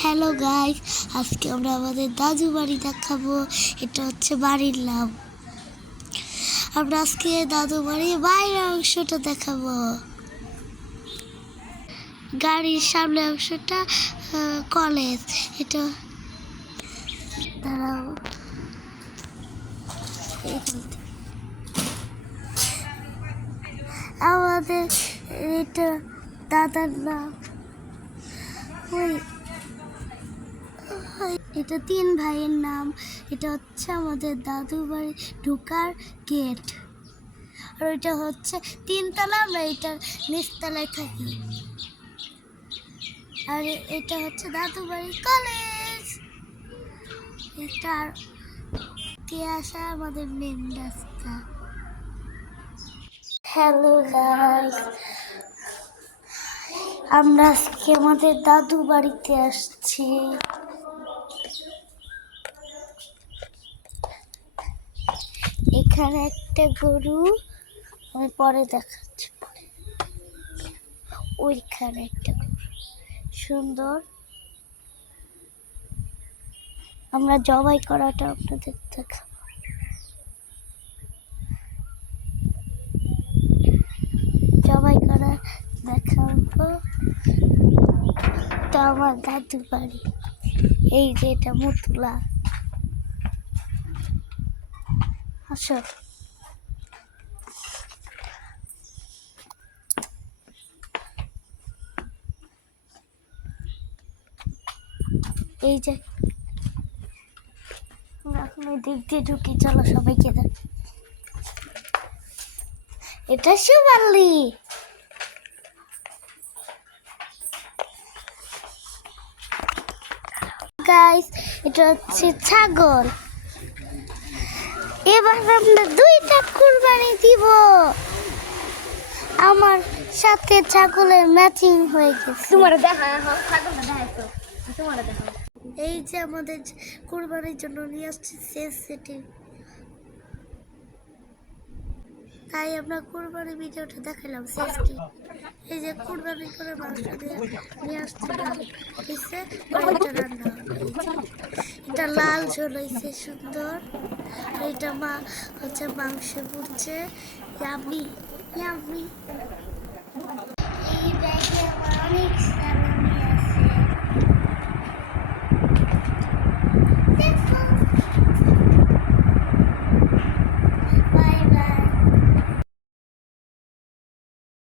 Hello guys, আজকে আমরা আমাদের দাদু বাড়ি দেখাবো। এটা হচ্ছে বাড়ির নাম। আমরা আজকে দাদু বাড়ির বাইরের অংশটা দেখাবো। গাড়ির সামনে অংশটা কলেজ। এটা দাঁড়াও, আমাদের এটা দাদার নাম। এটা 3 ভাইয়ের নাম। এটা হচ্ছে আমাদের দাদু বাড়ি ঢোকার গেট। আর এটা হচ্ছে 3 তলা, আমরা এটার নিচতলায় থাকি। আর এটা হচ্ছে দাদু বাড়ি কলেজ। এটা দিয়ে আসা আমাদের মেন রাস্তা। হ্যালো গাইস, আমরা আজকে আমাদের দাদু বাড়িতে আসছি। এখানে একটা গরু, আমি পরে দেখাচ্ছি। ওইখানে একটা গরু সুন্দর। আমরা জবাই করাটা আপনাদের দেখাবো। জবাই করা দেখাবো। তো আমার দাদু বাড়ি, এই যে এটা মুতলা। আসো, এই যে আমরা এখন ওই দিক দিয়ে ঢুকি। চলো সবাইকে দেখ। এটা শিবাল্লি। গাইস, এটা হচ্ছে ছাগল। এবার আমরা 2টা কুরবানি দিব। আমার সাথে ছাগলের ম্যাচিং হয়ে গেছে। এই যে আমাদের কুরবানির জন্য নিয়ে আসছি সেটি। তাই আমরা কুরবানির ভিডিওটা দেখালাম সেটি। এই যে কুরবানি করে মাংস দিয়ে নিয়ে আসছিলাম। এটা রান্না হবে। এটা লাল ঝোল হয়েছে সুন্দর। এটা মা হচ্ছে মাংস বুনছে। Yummy yummy.